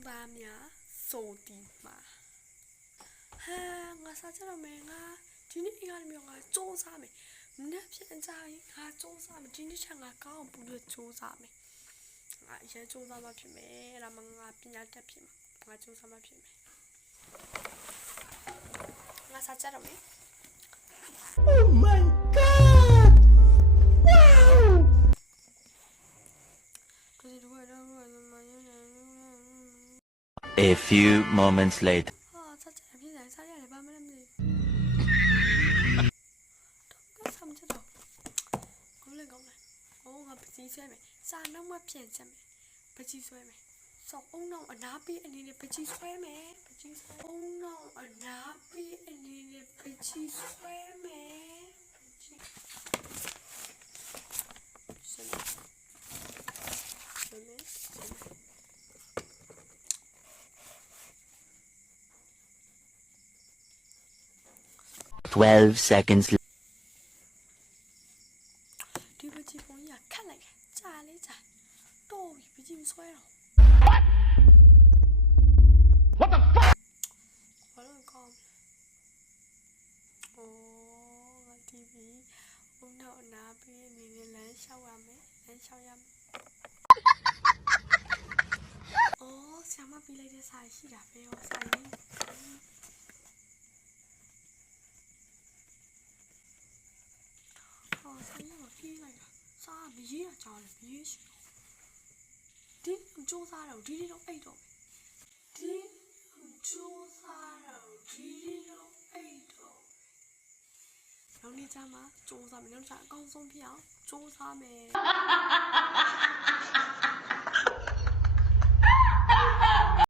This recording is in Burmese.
င်းသားများဆိုတီမှာဟာငါစားကြတော့မယ်ငါဒီနေ့အင်္ဂါနေ့ငါစူးစမ်းမယ်မနေ့ပြန်ကြရင်ငါစူးစမ်းမယ်ဒီနေ့ချက်ငါကောင်းအောင်ပူလို့စူးစမ်းမယ်ငါအရင်စူးစမ်းမှဖြစ်မယ်အဲ့ဒါမှငါပညာတတ်ဖြစ်မှာငါစူးစမ်းမှဖြစ်မယ်ငါစားကြတော့မယ် Oh my god! Wow! A few moments later. ဟာစားကြပြီစားရတယ်ဘာမှမလုပ်တော့ဆမ်းကြတော့ကောင်းလေအော်ငါပကြီးဆွဲမယ်စာနောက်မှပြန်ချက်မယ်ပကြီးဆွဲမယ်စောက်အုံနောက်အနားပေးအနေနဲ့ပကြီးဆွဲမယ်ပကြီးဆွဲအုံနောက်အနားပေးအနေနဲ့ပကြီးဆွဲမယ်ဆွဲမယ် 12 seconds. ဒီပကြီးပုံကြီးခတ်လိုက်ကြာလေးကြာတော့ပကြီးမဆွဲတော့ What the fuck? ဘာလို့ကောင်းအော်ငါ TV အုံနောက်အနားပေးအနေနဲ့လမ်းလျှောက်ရမယ်လမ်းလျှောက်ရမယ်အော်ဆရာမပြီးလိုက်တဲ့စာရှိတာပဲဟောစာရင်းဟောစာရင်းမပြေးလိုက်တာစာမရေးတာကြောက်တယ်မရေးရှိဒီစူးစားတော့ဒီတော့အိတ်တော့ဒီစူးစားတော့ဒီတော့အိတ်တော့နောက်နေ့ကျမှစူးစားမယ်နောက်ကျအကောင်းဆုံးဖြစ်အောင်စူးစားမယ်